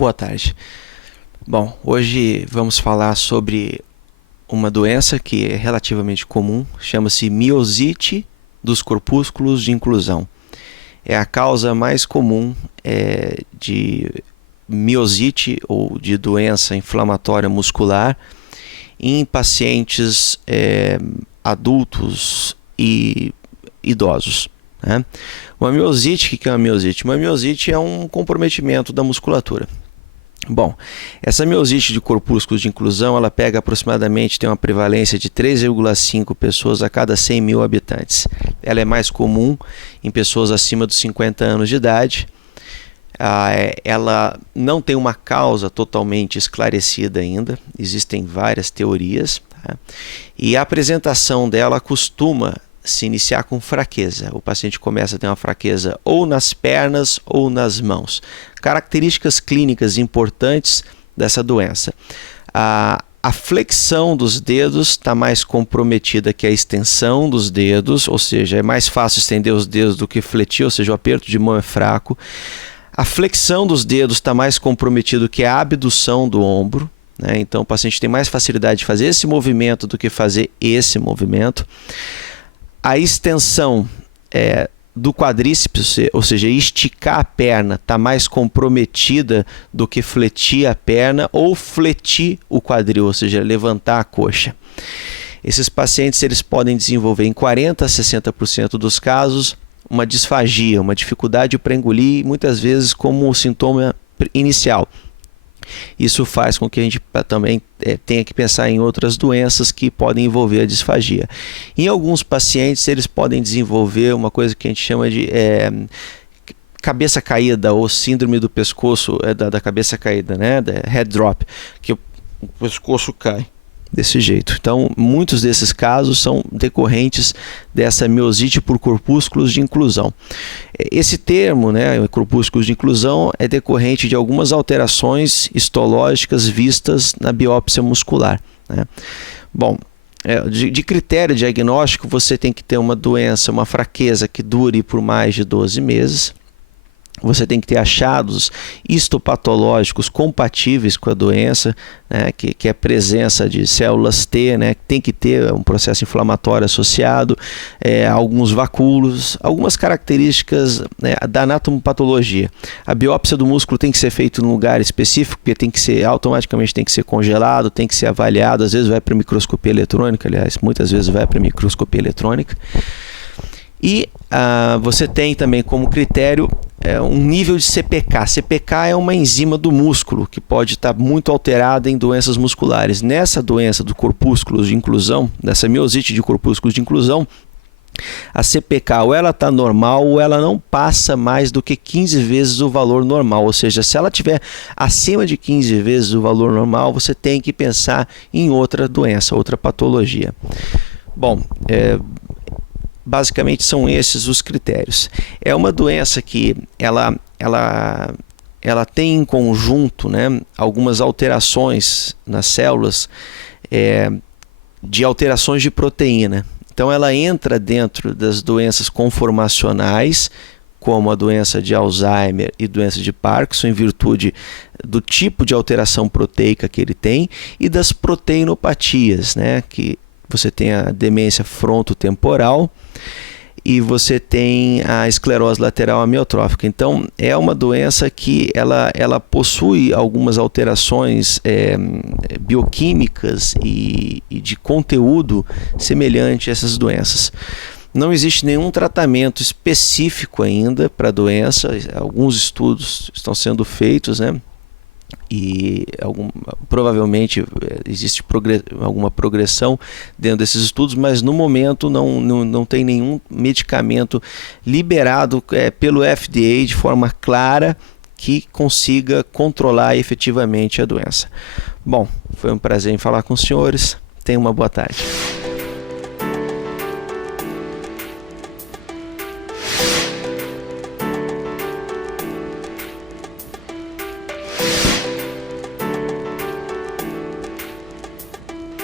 Boa tarde. Bom, hoje vamos falar sobre uma doença que é relativamente comum, chama-se miosite dos corpúsculos de inclusão. É a causa mais comum de miosite ou de doença inflamatória muscular em pacientes adultos e idosos, né? Uma miosite, o que é uma miosite? Uma miosite é um comprometimento da musculatura. Bom, essa miosite de corpúsculos de inclusão, ela pega aproximadamente, tem uma prevalência de 3,5 pessoas a cada 100 mil habitantes. Ela é mais comum em pessoas acima dos 50 anos de idade. Ela não tem uma causa totalmente esclarecida ainda, existem várias teorias, tá? E a apresentação dela costuma se iniciar com fraqueza. O paciente começa a ter uma fraqueza ou nas pernas ou nas mãos. Características clínicas importantes dessa doença. A flexão dos dedos está mais comprometida que a extensão dos dedos, ou seja, é mais fácil estender os dedos do que fletir, ou seja, o aperto de mão é fraco. A flexão dos dedos está mais comprometido que a abdução do ombro, né? Então o paciente tem mais facilidade de fazer esse movimento do que fazer esse movimento. A extensão do quadríceps, ou seja, esticar a perna, está mais comprometida do que fletir a perna ou fletir o quadril, ou seja, levantar a coxa. Esses pacientes eles podem desenvolver em 40% a 60% dos casos uma disfagia, uma dificuldade para engolir, muitas vezes como sintoma inicial. Isso faz com que a gente também tenha que pensar em outras doenças que podem envolver a disfagia. Em alguns pacientes, eles podem desenvolver uma coisa que a gente chama de cabeça caída ou síndrome do pescoço, da cabeça caída, né? Head drop, que o pescoço cai desse jeito. Então, muitos desses casos são decorrentes dessa miosite por corpúsculos de inclusão. Esse termo, né, corpúsculos de inclusão, é decorrente de algumas alterações histológicas vistas na biópsia muscular, né? Bom, de critério diagnóstico, você tem que ter uma doença, uma fraqueza que dure por mais de 12 meses. Você tem que ter achados histopatológicos compatíveis com a doença, né, que é a presença de células T, né, tem que ter um processo inflamatório associado, alguns vacúolos, algumas características, né, da anatomopatologia. A biópsia do músculo tem que ser feita num lugar específico, porque tem que ser, automaticamente tem que ser congelado, tem que ser avaliado, às vezes vai para microscopia eletrônica, aliás, muitas vezes vai para microscopia eletrônica. E você tem também como critério um nível de CPK. CPK é uma enzima do músculo que pode estar muito alterada em doenças musculares. Nessa doença do corpúsculos de inclusão, nessa miosite de corpúsculos de inclusão, a CPK ou ela está normal ou ela não passa mais do que 15 vezes o valor normal. Ou seja, se ela estiver acima de 15 vezes o valor normal, você tem que pensar em outra doença, outra patologia. Bom, basicamente são esses os critérios. É uma doença que ela tem em conjunto, né, algumas alterações nas células, de alterações de proteína. Então ela entra dentro das doenças conformacionais, como a doença de Alzheimer e doença de Parkinson, em virtude do tipo de alteração proteica que ele tem, e das proteinopatias, né, que você tem a demência frontotemporal e você tem a esclerose lateral amiotrófica. Então, é uma doença que ela possui algumas alterações bioquímicas e de conteúdo semelhante a essas doenças. Não existe nenhum tratamento específico ainda para a doença. Alguns estudos estão sendo feitos, né? E provavelmente existe alguma progressão dentro desses estudos, mas no momento não tem nenhum medicamento liberado pelo FDA de forma clara que consiga controlar efetivamente a doença. Bom, foi um prazer em falar com os senhores. Tenham uma boa tarde.